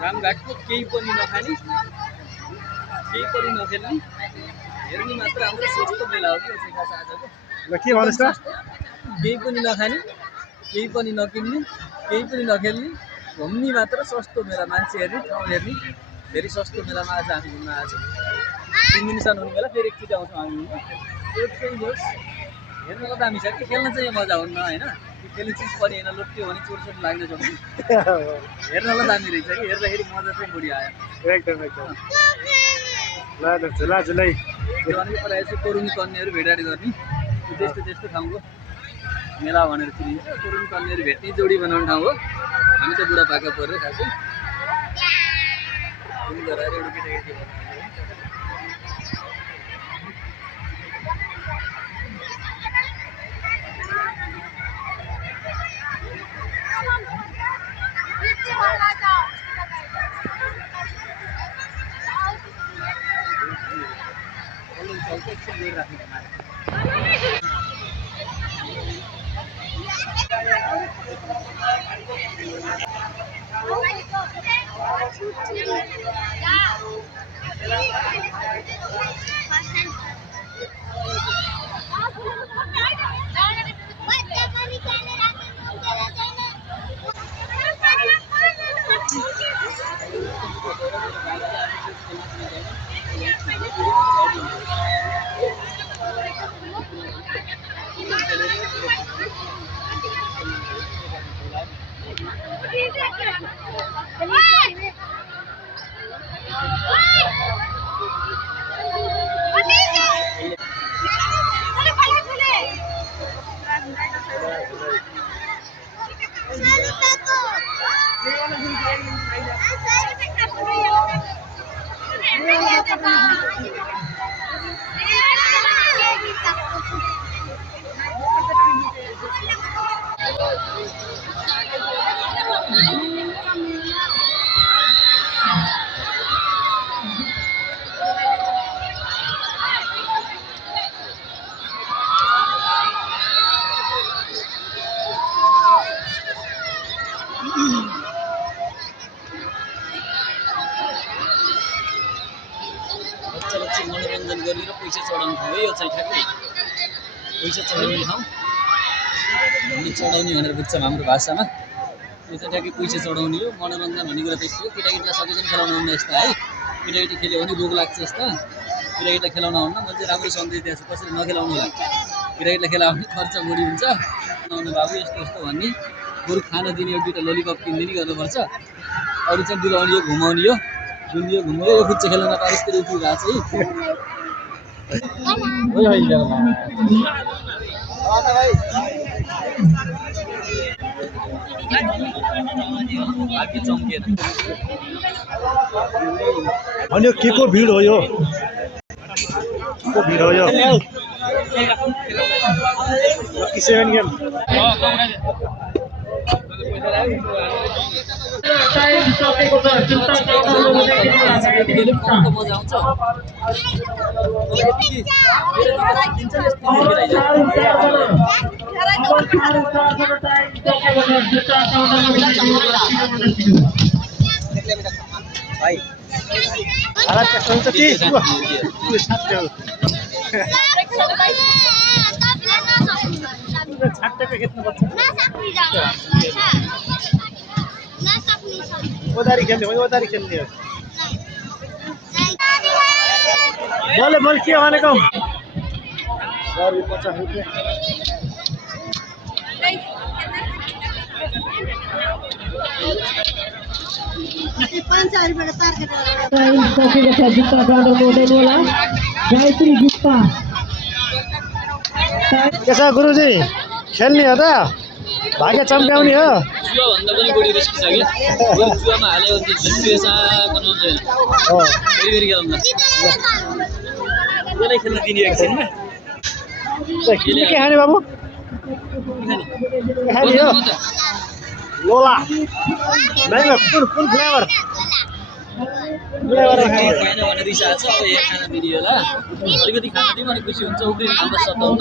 रामघाटको केही पनि नखाने केही पनि नखेल्ने हेर्ने मात्र हाम्रो सस्तो मेला हो कि खास आजको ल के भन्नुस् त केही पनि नखाने केही पनि नकिन्ने केही पनि नखेल्ने घुम्ने मात्र सस्तो मेला मान्छे हेर्ने ठाउँ हेर्ने धेरै सस्तो मेलामा आज हामी घुम्न आएछौँ 3 दिनसम्म हुने बेला फेरि एकचोटि आउँछौँ हामी घुम्न त्यो चाहिँ होस् हेर्नको दामी छ कि खेल्न चाहिँ मजा हुन्न होइन खेल्ने चिज पनि होइन लोट्यो भने चोटचोट लाग्न सक्छ हेर्नलाई दामी रहेछ कि हेर्दाखेरि मजा चाहिँ बढी आयो एकदम एकदम ल झुला झुलै त्यो भनेको प्रायः चाहिँ तरुणी कन्याहरू भेटघाट गर्ने त्यस्तो त्यस्तो ठाउँको मेला भनेर चिनिन्छ तरुणी कन्याहरू भेट्ने जोडी बनाउने ठाउँ हो हामी त बुढापाका परेर खासै गराएर एउटा केटाकेटी मनोरञ्जन गरेर पैसा चढाउने ठाउँ है यो चाहिँ ठ्याक्कै पैसा चढाउने ठाउँ हामी चढाउने भनेर बुझ्छौँ हाम्रो भाषामा यो चाहिँ ठ्याक्कै पैसा चढाउने हो मनोरञ्जन भन्ने कुरा त्यस्तो हो केटाकेटीलाई सबैजना खेलाउनु हुन्न यस्ता है केटाकेटी खेल्यो भने रोग लाग्छ यस्ता केटाकेटीलाई खेलाउन हुन्न मैले चाहिँ राम्रो सन्देश दिएको छु कसरी नखेलाउनु होला केटाकेटीलाई खेलायो भने खर्च बढी हुन्छ नआउनु बाबु यस्तो यस्तो भन्ने बरु खान दिने एक दुईवटा ललिपप किनिदिने गर्नुपर्छ अरू चाहिँ डुलाउने हो घुमाउने हो डुल्यो घुम्यो यो खुच्चा खेल्न नपाएस त्यसरी उठिरहेको छ है चम्किएन अनि यो के को भिड हो यो के भिड हो यो किसेवन गेम मजा आउँछ ओदारी खेल्ने हो ओदारी खेल्ने हो बोले बोल के भनेको सरी 50 रुपैयाँ जुत्ता के छ गुरुजी खेल्ने हो त भाग्य चम्काउने हो जुवाभन्दा पनि बढी रिस्की छ कि बरु जुवामा हाल्यो भने चाहिँ झिक्सियो साको नाम छैन हो फेरि फेरि खेलौँ न त्यसलाई खेल्न दिने एकछिनमा के खाने बाबु के खाने हो लोला म्याङ्गो कुन फ्लेभर फ्लेभर खाने खाएन भने रिसाएको छ अब यहाँ खाना दिने होला अलिकति खाना दिउँ अनि खुसी हुन्छ उफ्रिनु हाम्रो सताउन